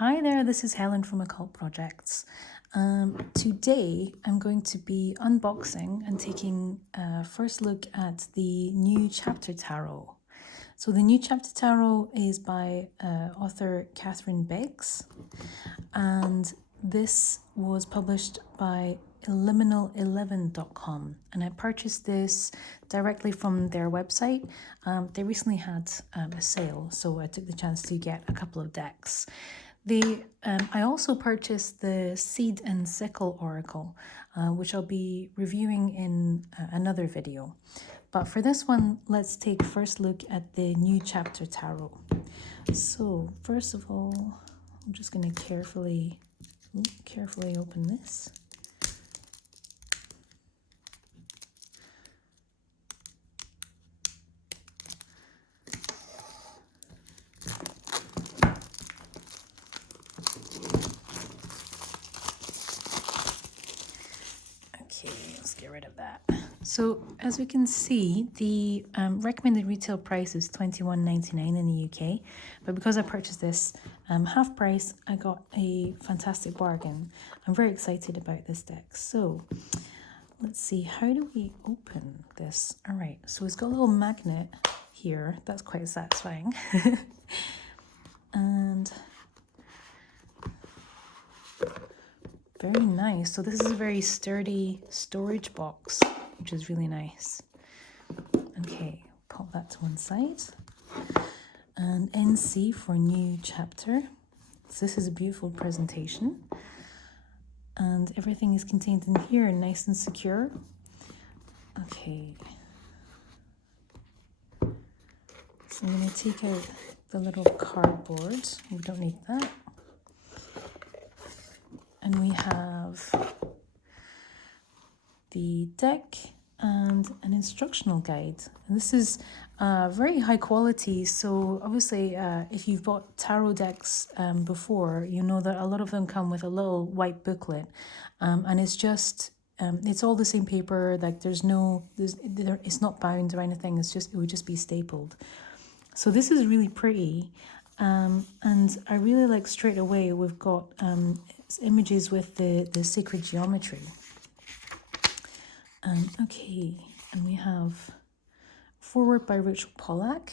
Hi there, this is Helen from Occult Projects. Today I'm going to be unboxing and taking a first look at the New Chapter Tarot. So the New Chapter Tarot is by author Catherine Beggs, and this was published by liminal11.com, and I purchased this directly from their website. They recently had a sale, so I took the chance to get a couple of decks. I also purchased the Seed and Sickle Oracle, which I'll be reviewing in another video. But for this one, let's take first look at the New Chapter Tarot. So first of all, I'm just going to carefully open this. Okay, let's get rid of that. So as we can see, the recommended retail price is $21.99 in the UK, but because I purchased this half price, I got a fantastic bargain. I'm very excited about this deck. So let's see, how do we open this? All right, so it's got a little magnet here. That's quite satisfying. And very nice. So this is a very sturdy storage box, which is really nice. Okay, pop that to one side. And NC for New Chapter. So this is a beautiful presentation. And everything is contained in here, nice and secure. Okay. So I'm going to take out the little cardboard. We don't need that. And we have the deck and an instructional guide. And this is very high quality. So obviously, if you've bought tarot decks before, you know that a lot of them come with a little white booklet, and it's just it's all the same paper. Like it's not bound or anything. It would just be stapled. So this is really pretty, and I really like straight away we've got images with the sacred geometry. Okay, and we have foreword by Rachel Pollack.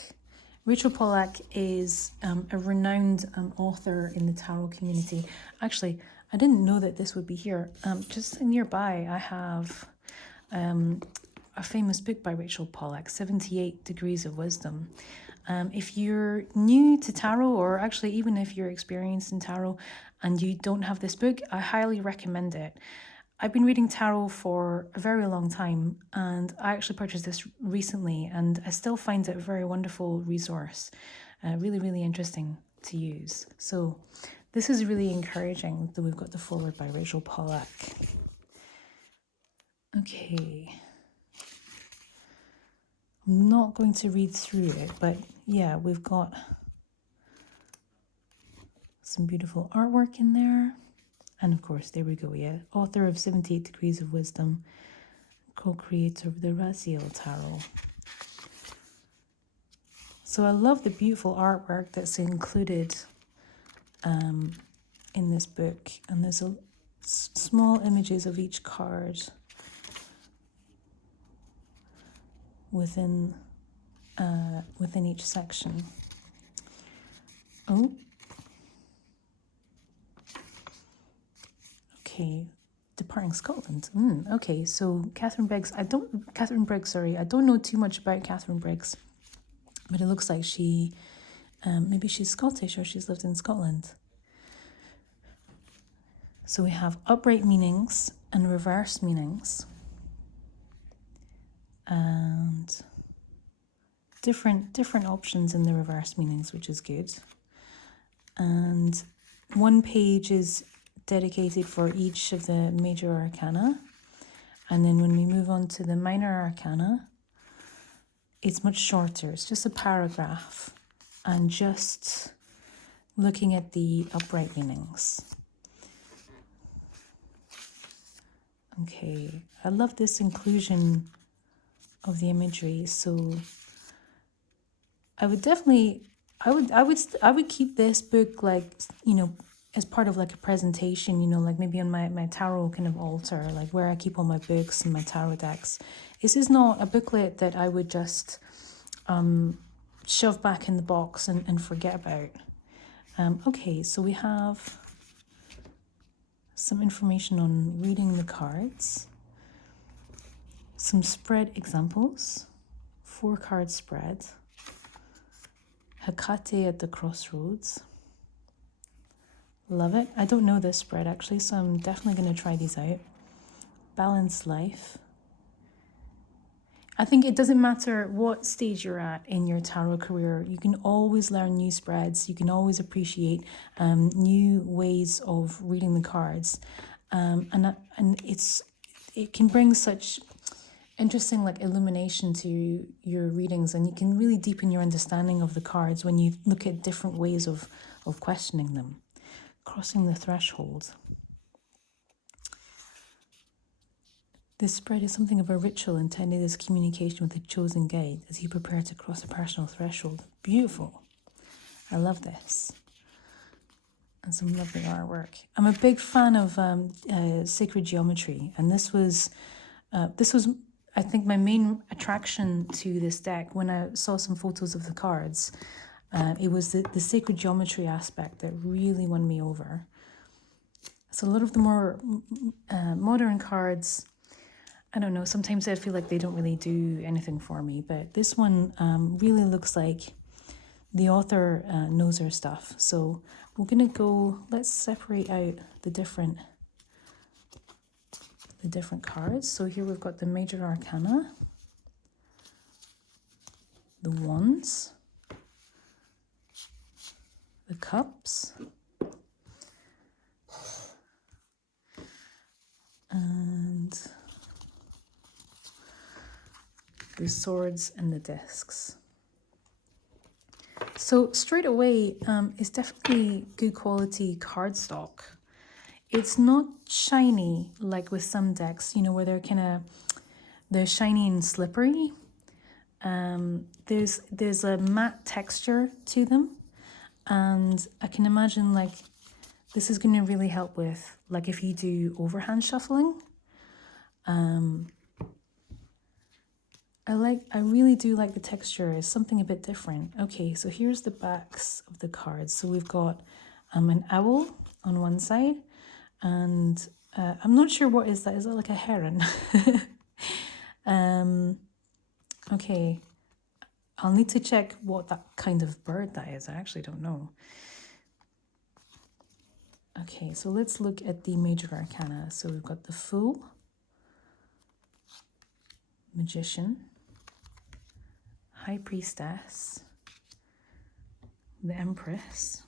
Rachel Pollack is a renowned author in the tarot community. Actually, I didn't know that this would be here. Just nearby, I have a famous book by Rachel Pollack, 78 Degrees of Wisdom. If you're new to tarot, or actually even if you're experienced in tarot and you don't have this book, I highly recommend it. I've been reading tarot for a very long time, and I actually purchased this recently, and I still find it a very wonderful resource. Really, really interesting to use. So this is really encouraging that we've got the foreword by Rachel Pollack. Okay. I'm not going to read through it, but yeah, we've got some beautiful artwork in there. And of course, there we go, yeah. Author of 78 Degrees of Wisdom, co-creator of the Raziel Tarot. So I love the beautiful artwork that's included in this book. And there's small images of each card within each section. Oh. Okay, departing Scotland. Okay, so Catherine Briggs, I don't know too much about Catherine Briggs, but it looks like she, maybe she's Scottish or she's lived in Scotland. So we have upright meanings and reverse meanings, and different options in the reverse meanings, which is good. And one page is dedicated for each of the major arcana, and then when we move on to the minor arcana, it's much shorter. It's just a paragraph and just looking at the upright meanings. Okay, I love this inclusion of the imagery. So I would definitely I would keep this book, like, as part of like a presentation, you know, like maybe on my tarot kind of altar, like where I keep all my books and my tarot decks. This is not a booklet that I would just shove back in the box and forget about. Okay, so we have some information on reading the cards, some spread examples, 4-card spread, Hecate at the crossroads. Love it. I don't know this spread actually, so I'm definitely going to try these out. Balanced life. I think it doesn't matter what stage you're at in your tarot career, you can always learn new spreads, you can always appreciate new ways of reading the cards. And it can bring such interesting like illumination to your readings, and you can really deepen your understanding of the cards when you look at different ways of questioning them. Crossing the threshold. This spread is something of a ritual intended as communication with a chosen guide as you prepare to cross a personal threshold. Beautiful. I love this. And some lovely artwork. I'm a big fan of sacred geometry, and this was, I think, my main attraction to this deck when I saw some photos of the cards. It was the sacred geometry aspect that really won me over. So a lot of the more modern cards, I don't know, sometimes I feel like they don't really do anything for me, but this one really looks like the author knows her stuff. So we're going to go, let's separate out the different cards. So here we've got the Major Arcana, the Wands, the Cups, and the Swords and the Discs. So straight away, it's definitely good quality cardstock. It's not shiny like with some decks, you know, where they're shiny and slippery. There's a matte texture to them, and I can imagine like this is going to really help with like if you do overhand shuffling. I really do like the texture. It's something a bit different. Okay, so here's the backs of the cards. So we've got an owl on one side, and I'm not sure what is that. Is that like a heron? Okay, I'll need to check what that kind of bird that is. I actually don't know. Okay, so let's look at the Major Arcana. So we've got the Fool, Magician, High Priestess, the Empress,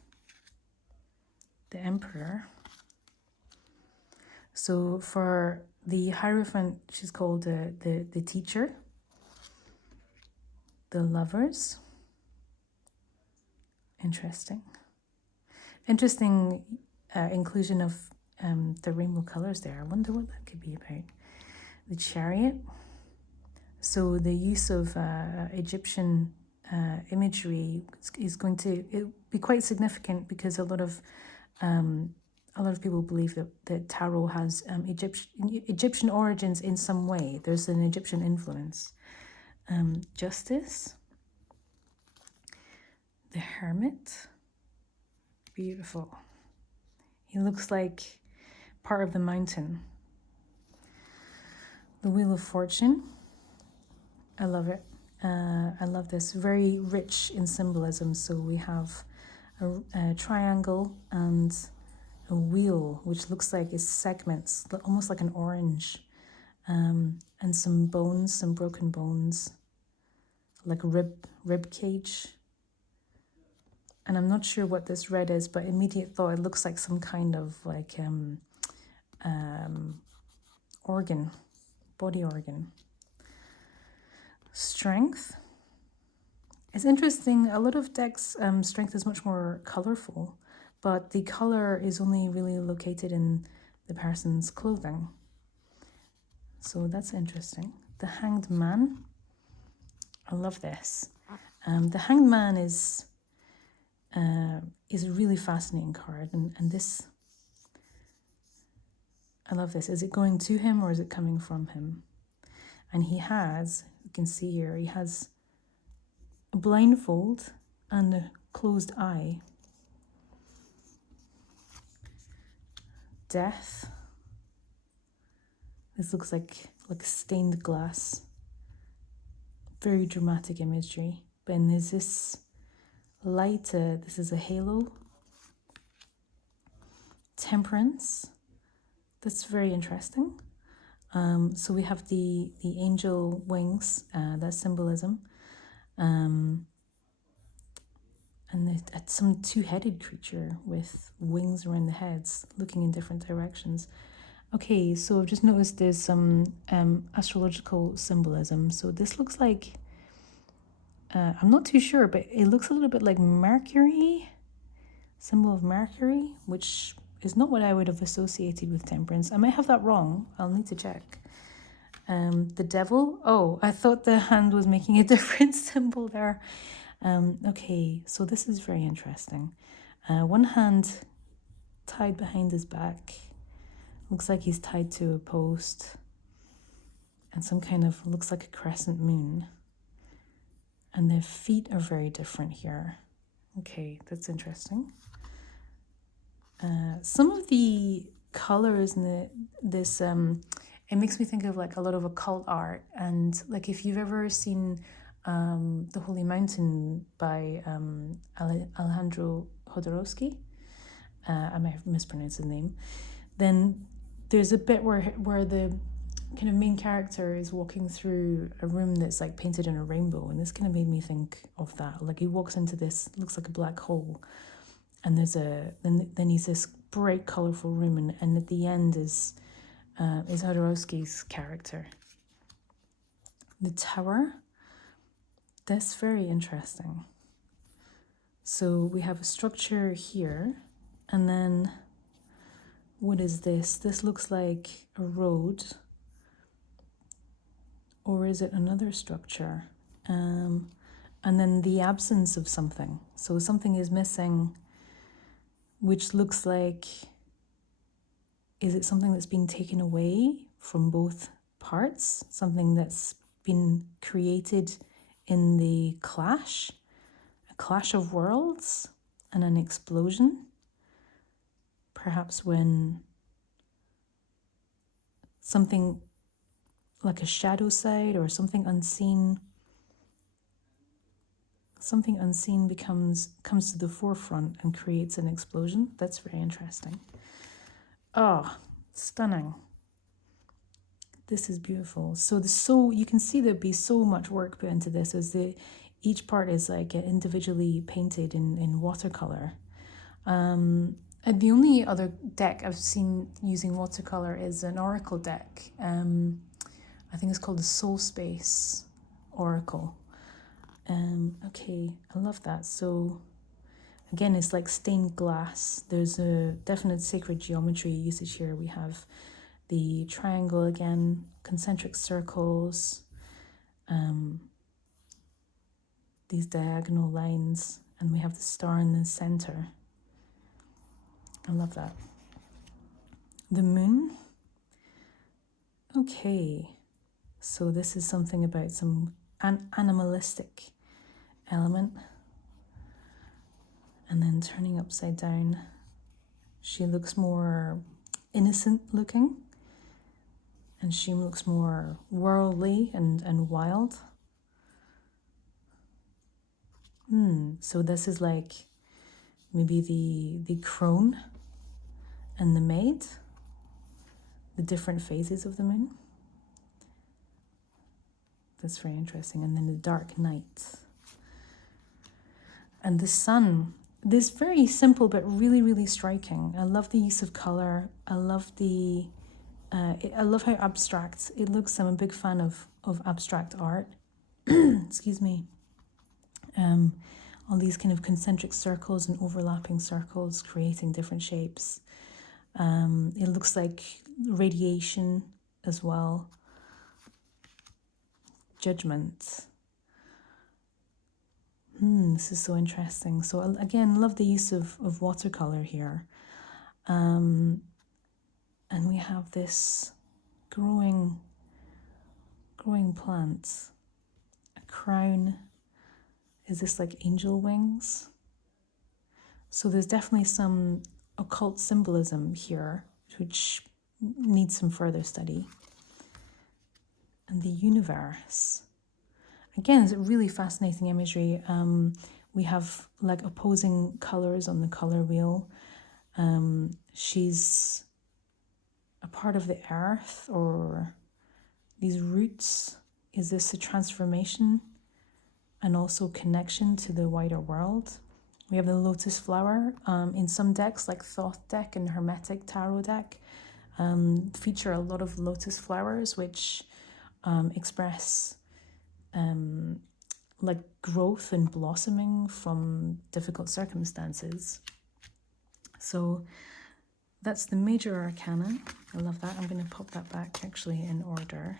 the Emperor. So for the Hierophant, she's called the Teacher, the Lovers. Interesting inclusion of the rainbow colors there. I wonder what that could be about. The Chariot. So the use of Egyptian imagery is going to be quite significant, because a lot of people believe that tarot has Egyptian origins in some way. There's an Egyptian influence. Justice. The Hermit. Beautiful. He looks like part of the mountain. The Wheel of Fortune. I love it. I love this. Very rich in symbolism. So we have a triangle and a wheel, which looks like it's segments, almost like an orange, and some bones, some broken bones, like a rib cage. And I'm not sure what this red is, but immediate thought, it looks like some kind of like organ, body organ. Strength. It's interesting, a lot of decks, strength is much more colorful, but the color is only really located in the person's clothing. So that's interesting. The Hanged Man. I love this. The Hanged Man is is a really fascinating card. And this, I love this. Is it going to him or is it coming from him? And he has, you can see here, he has a blindfold and a closed eye. Death. This looks like stained glass. Very dramatic imagery. But then there's this light, this is a halo. Temperance. That's very interesting. So we have the angel wings, that's symbolism. And some two-headed creature with wings around the heads, looking in different directions. Okay, so I've just noticed there's some astrological symbolism. So this looks like, I'm not too sure, but it looks a little bit like Mercury, symbol of Mercury, which is not what I would have associated with temperance. I might have that wrong. I'll need to check. The devil. Oh, I thought the hand was making a different symbol there. Okay, so this is very interesting. One hand tied behind his back. Looks like he's tied to a post. And some kind of, looks like a crescent moon. And the feet are very different here. Okay, that's interesting. Some of the colors in this, it makes me think of like a lot of occult art. And like if you've ever seen The Holy Mountain by Alejandro Jodorowsky, I might have mispronounced his name, then there's a bit where the kind of main character is walking through a room that's like painted in a rainbow, and this kind of made me think of that. Like he walks into this, looks like a black hole, and there's then he's this bright, colourful room, and at the end is Jodorowsky's character. The tower. That's very interesting. So we have a structure here, and then what is this? This looks like a road, or is it another structure? And then the absence of something. So something is missing, which looks like, is it something that's being taken away from both parts? Something that's been created in the clash, a clash of worlds and an explosion? Perhaps when something like a shadow side or something unseen comes to the forefront and creates an explosion. That's very interesting. Oh, stunning. This is beautiful. So you can see there'd be so much work put into this, as each part is like individually painted in watercolor. And the only other deck I've seen using watercolor is an oracle deck. I think it's called the Soul Space Oracle. Okay, I love that. So again, it's like stained glass. There's a definite sacred geometry usage here. We have the triangle again, concentric circles, these diagonal lines, and we have the star in the center. I love that. The moon. Okay, so this is something about some animalistic element. And then turning upside down, she looks more innocent looking, and she looks more worldly and wild. So this is like maybe the crone and the maid, the different phases of the moon. That's very interesting. And then the dark night. And the sun. This very simple but really, really striking. I love the use of color. I love I love how abstract it looks. I'm a big fan of abstract art. Excuse me. All these kind of concentric circles and overlapping circles creating different shapes. It looks like radiation as well. Judgment. This is so interesting. So again, love the use of watercolor here. And we have this growing plant. A crown. Is this like angel wings? So there's definitely some occult symbolism here, which needs some further study. And the universe. Again, it's a really fascinating imagery. We have like opposing colors on the color wheel. She's a part of the earth, or these roots. Is this a transformation and also connection to the wider world? We have the lotus flower. In some decks, like Thoth deck and Hermetic Tarot deck, feature a lot of lotus flowers, which express like growth and blossoming from difficult circumstances. So that's the major arcana. I love that. I'm going to pop that back actually in order.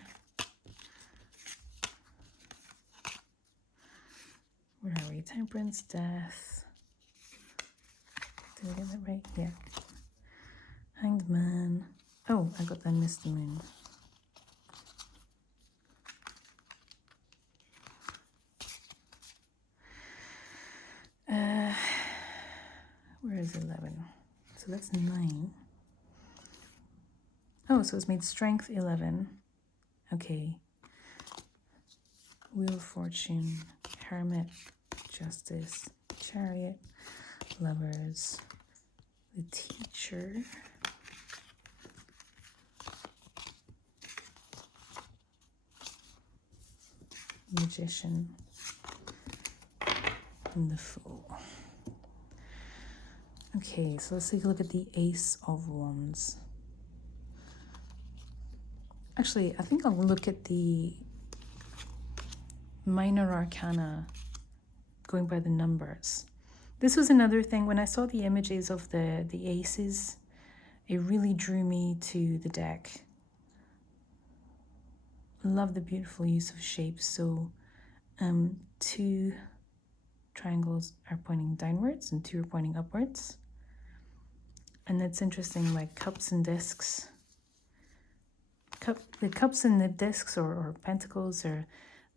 Where are we? Temperance, death. Did I get that right? Yeah. Hanged man. Oh, I got that missed the moon. Where is 11? So that's 9. Oh, so it's made strength 11. Okay. Wheel of Fortune, Hermit, Justice, Chariot, Lovers, the Teacher, Magician, and the Fool. Okay, so let's take a look at the Ace of Wands. Actually, I think I'll look at the minor arcana going by the numbers. This was another thing, when I saw the images of the aces, it really drew me to the deck. I love the beautiful use of shapes. So 2 triangles are pointing downwards and 2 are pointing upwards. And it's interesting, like cups and discs. The cups and the discs or pentacles they're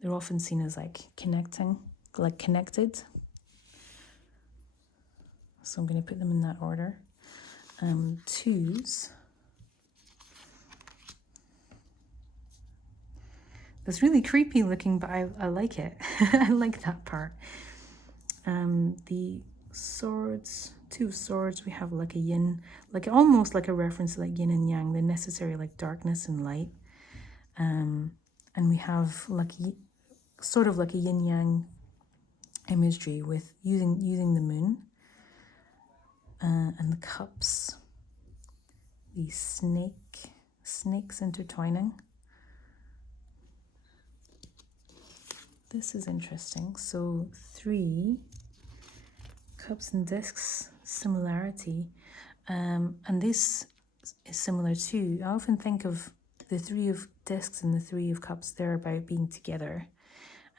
often seen as like connecting, like connected. So I'm going to put them in that order. 2s. That's really creepy looking, but I like it. I like that part. The swords, 2 swords, we have like a yin, like almost like a reference to like yin and yang, the necessary like darkness and light. And we have like sort of like a yin yang imagery with using the moon. And the cups, the snakes intertwining. This is interesting. So 3 cups and discs, similarity. And this is similar too. I often think of the 3 of discs and the 3 of cups, they're about being together.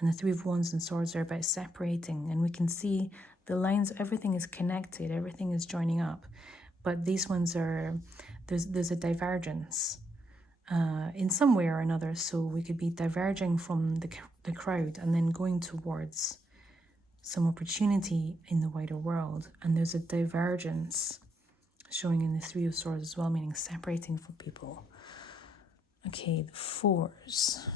And the 3 of wands and swords are about separating. And we can see the lines, everything is connected, everything is joining up. But these ones are, there's a divergence in some way or another. So we could be diverging from the crowd and then going towards some opportunity in the wider world. And there's a divergence showing in the 3 of swords as well, meaning separating from people. Okay, the 4s.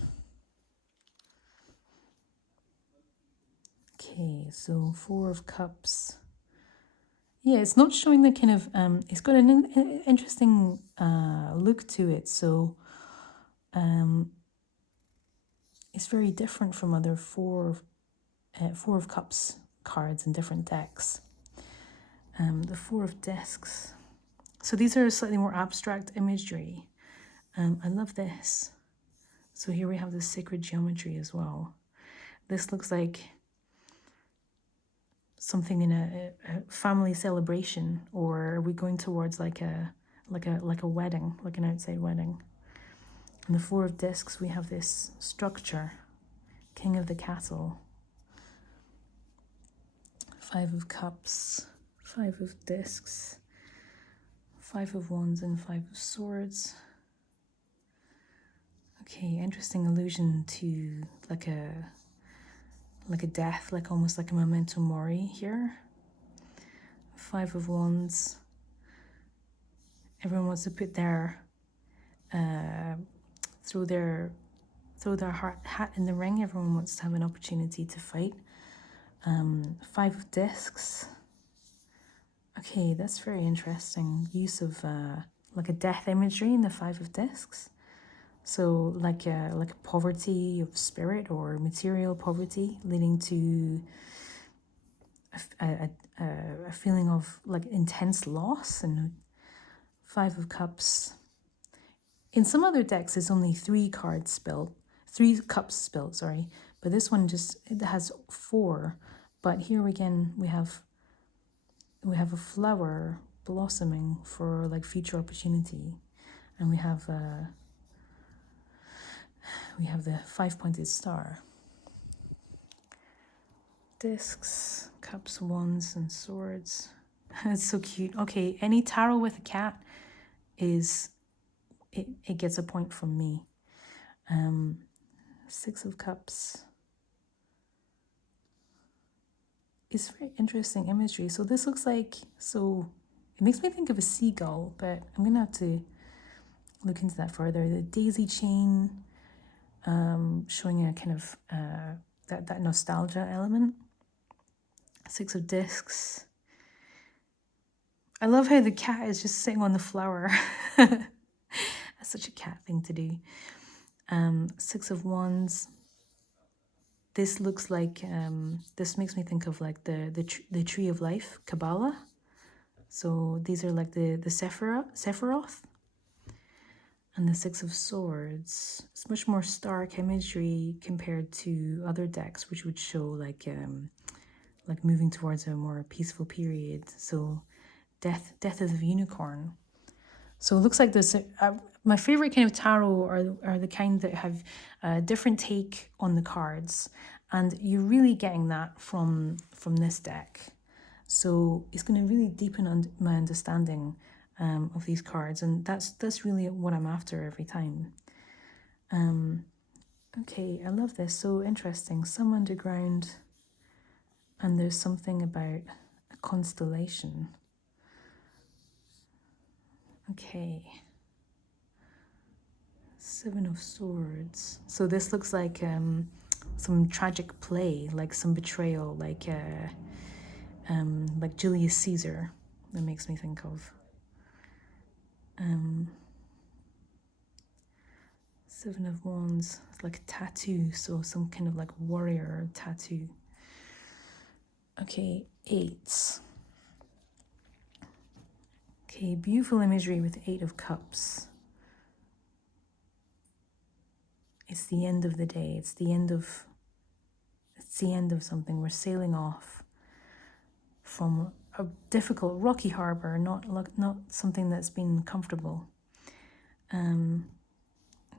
Okay, so 4 of cups. Yeah, it's not showing the kind of, it's got an interesting look to it. So it's very different from other 4 of cups cards in different decks. The 4 of discs. So these are slightly more abstract imagery. I love this. So here we have the sacred geometry as well. This looks like something in a family celebration, or are we going towards like a wedding, like an outside wedding? And the 4 of discs, we have this structure, king of the castle. Five of Cups, Five of Discs, Five of Wands, and Five of Swords. Okay, interesting allusion to like a death, like almost like a memento mori here. Five of Wands. Everyone wants to put their throw their hat in the ring. Everyone wants to have an opportunity to fight. Five of Discs. Okay, that's very interesting. Use of like a death imagery in the Five of Discs. So like a poverty of spirit or material poverty leading to a feeling of like intense loss. And Five of Cups. In some other decks, there's only three cups spilled, sorry. But this one it has four. But here again, we have a flower blossoming for like future opportunity. And we have the five-pointed star. Discs, cups, wands, and swords. It's so cute. Okay, any tarot with a cat it gets a point from me. Six of Cups. It's very interesting imagery. So this looks like, it makes me think of a seagull, but I'm gonna have to look into that further. The daisy chain, showing a kind of that nostalgia element. Six of Discs. I love how the cat is just sitting on the flower. That's such a cat thing to do. Six of Wands. This looks like, this makes me think of like the Tree of Life, Kabbalah. So these are like the Sephiroth. And the Six of Swords. It's much more stark imagery compared to other decks, which would show like moving towards a more peaceful period. So death of the unicorn. So it looks like this. My favorite kind of tarot are the kind that have a different take on the cards, and you're really getting that from this deck. So it's going to really deepen my understanding of these cards, and that's really what I'm after every time. Okay, I love this. So interesting. Some underground, and there's something about a constellation. Okay. Seven of Swords. So this looks like some tragic play, like some betrayal, like Julius Caesar. That makes me think of. Seven of Wands. It's like a tattoo, so some kind of like warrior tattoo. Okay, eights. Okay, beautiful imagery with Eight of Cups. It's the end of the day. It's the end of something. We're sailing off from a difficult rocky harbor, not something that's been comfortable.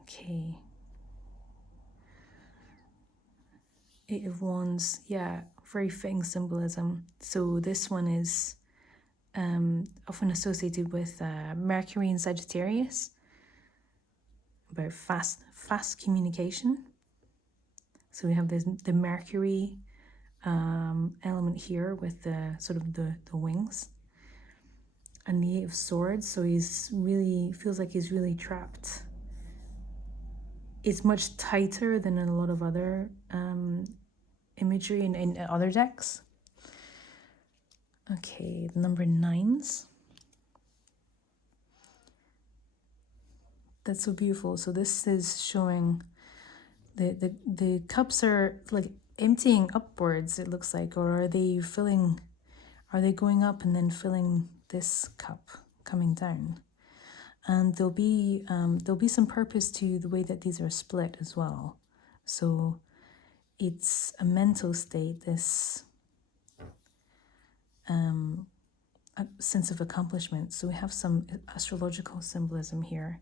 Okay. Eight of Wands, yeah, very fitting symbolism. So this one is often associated with Mercury and Sagittarius, about fast communication. So we have the Mercury element here with the sort of the wings, and the Eight of Swords. So feels like he's really trapped. It's much tighter than in a lot of other imagery in other decks. Okay, the number nines. That's so beautiful. So this is showing the cups are like emptying upwards, it looks like, or are they going up and then filling this cup coming down? And there'll be some purpose to the way that these are split as well. So it's a mental state, this a sense of accomplishment. So we have some astrological symbolism here.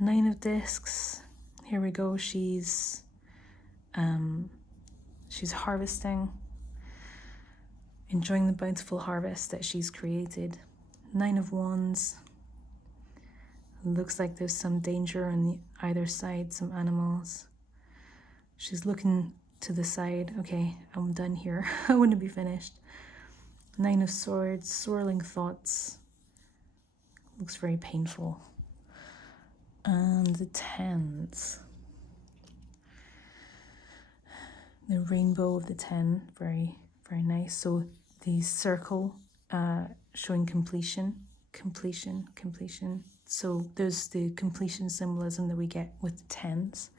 Nine of Discs. Here we go. She's harvesting. enjoying the bountiful harvest that she's created. Nine of Wands. Looks like there's some danger on the either side, some animals. She's looking to the side. Okay, I'm done here. I want to be finished. Nine of Swords, swirling thoughts. Looks very painful. And the Tens. The rainbow of the 10, very, very nice. So the circle showing completion, completion, completion. So there's the completion symbolism that we get with the 10s.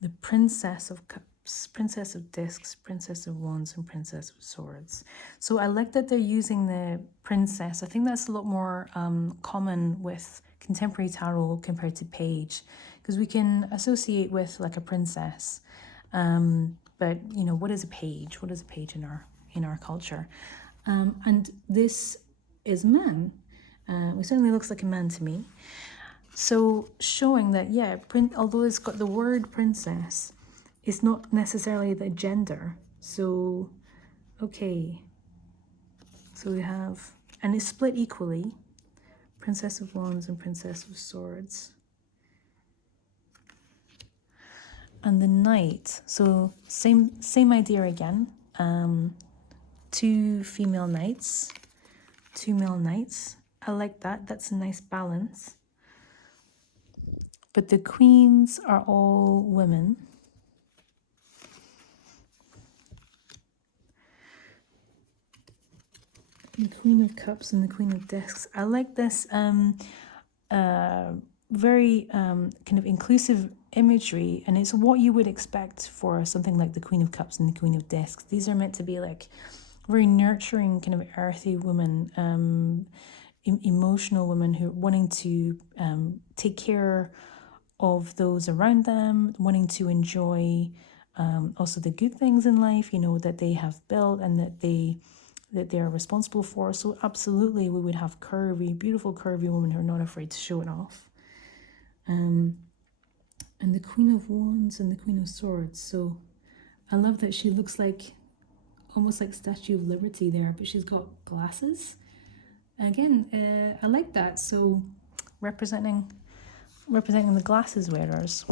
The Princess of Cups, Princess of Discs, Princess of Wands, and Princess of Swords. So I like that they're using the princess. I think that's a lot more common with contemporary tarot compared to page, because we can associate with like a princess. But you know, what is a page? What is a page in our culture? And this is a man. It certainly looks like a man to me. So showing that, yeah, although it's got the word princess, it's not necessarily the gender. So, okay. So we have, and it's split equally, Princess of Wands and Princess of Swords. And the Knight, so same idea again. Two female knights, two male knights. I like that. That's a nice balance. But the queens are all women. The Queen of Cups and the Queen of Discs. I like this very kind of inclusive imagery, and it's what you would expect for something like the Queen of Cups and the Queen of Discs. These are meant to be like very nurturing, kind of earthy women, emotional women who are wanting to take care of those around them, wanting to enjoy also the good things in life, you know, that they have built and that they are responsible for. So absolutely we would have curvy, beautiful curvy women who are not afraid to show it off. And the Queen of Wands and the Queen of Swords. So I love that she looks like almost like Statue of Liberty there, but she's got glasses. Again, I like that. So representing the glasses wearers.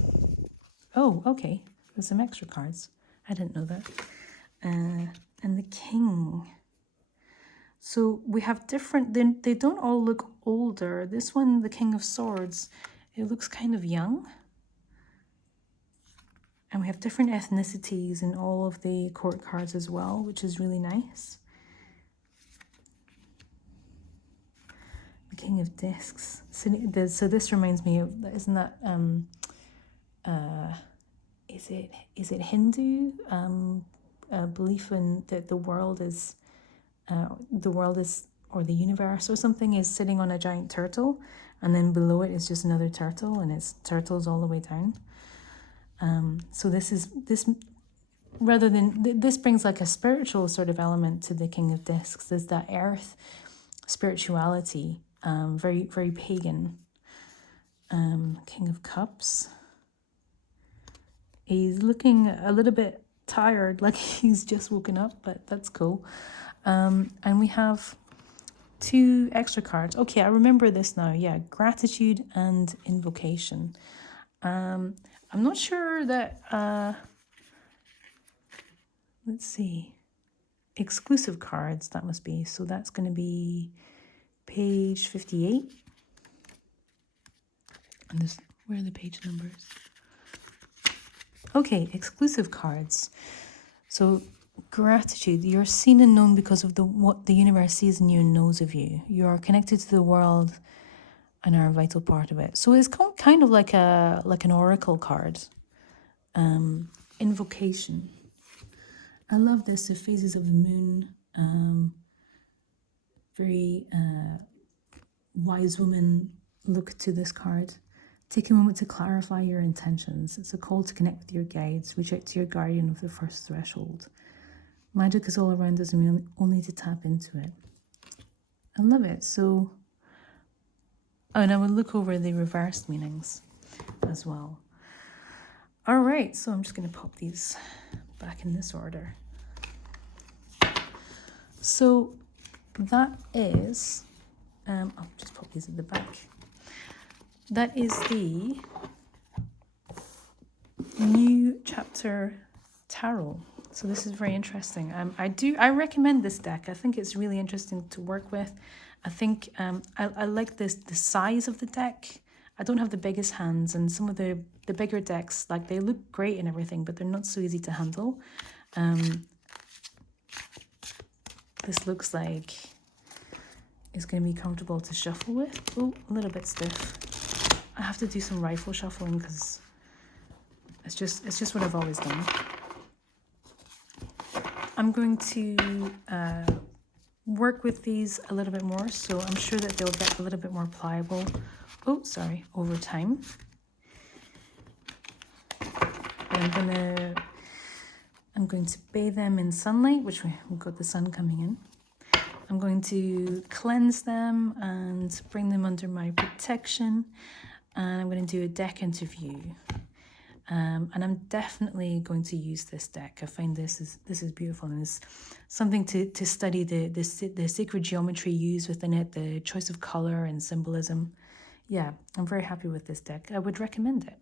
Oh, okay. There's some extra cards. I didn't know that. And the King. So we have different, they don't all look older. This one, the King of Swords, it looks kind of young. And we have different ethnicities in all of the court cards as well, which is really nice. The King of Discs. So this reminds me of, isn't that, is it Hindu belief in that the world is, or the universe or something is sitting on a giant turtle, and then below it is just another turtle, and it's turtles all the way down. So this rather than this brings like a spiritual sort of element to the King of Discs. There's that earth spirituality, very, very pagan. King of Cups. He's looking a little bit tired, like he's just woken up, but that's cool. And we have two extra cards. Okay, I remember this now. Yeah, Gratitude and Invocation. I'm not sure that, let's see, exclusive cards, that must be. So that's going to be page 58. And this, where are the page numbers? Okay, exclusive cards. So gratitude, you're seen and known because of what the universe sees in you and knows of you. You are connected to the world and are a vital part of it. So it's kind of like an oracle card. Invocation. I love this, the phases of the moon. Very wise woman look to this card. Take a moment to clarify your intentions. It's a call to connect with your guides. Reach out to your guardian of the first threshold. Magic is all around us and we only need to tap into it. I love it. So, and I will look over the reversed meanings as well. All right, so I'm just going to pop these back in this order. So that is, I'll just pop these at the back. That is the new chapter tarot. So this is very interesting. I recommend this deck. I think it's really interesting to work with. I think I like the size of the deck. I don't have the biggest hands, and some of the bigger decks, like, they look great and everything, but they're not so easy to handle. This looks like it's going to be comfortable to shuffle with. Oh, a little bit stiff. I have to do some rifle shuffling because it's just what I've always done. I'm going to work with these a little bit more, so I'm sure that they'll get a little bit more pliable. Oh, sorry, over time. And I'm going to bathe them in sunlight, which we've got the sun coming in. I'm going to cleanse them and bring them under my protection. And I'm going to do a deck interview. And I'm definitely going to use this deck. I find this is beautiful, and it's something to study the sacred geometry used within it, the choice of color and symbolism. Yeah, I'm very happy with this deck. I would recommend it.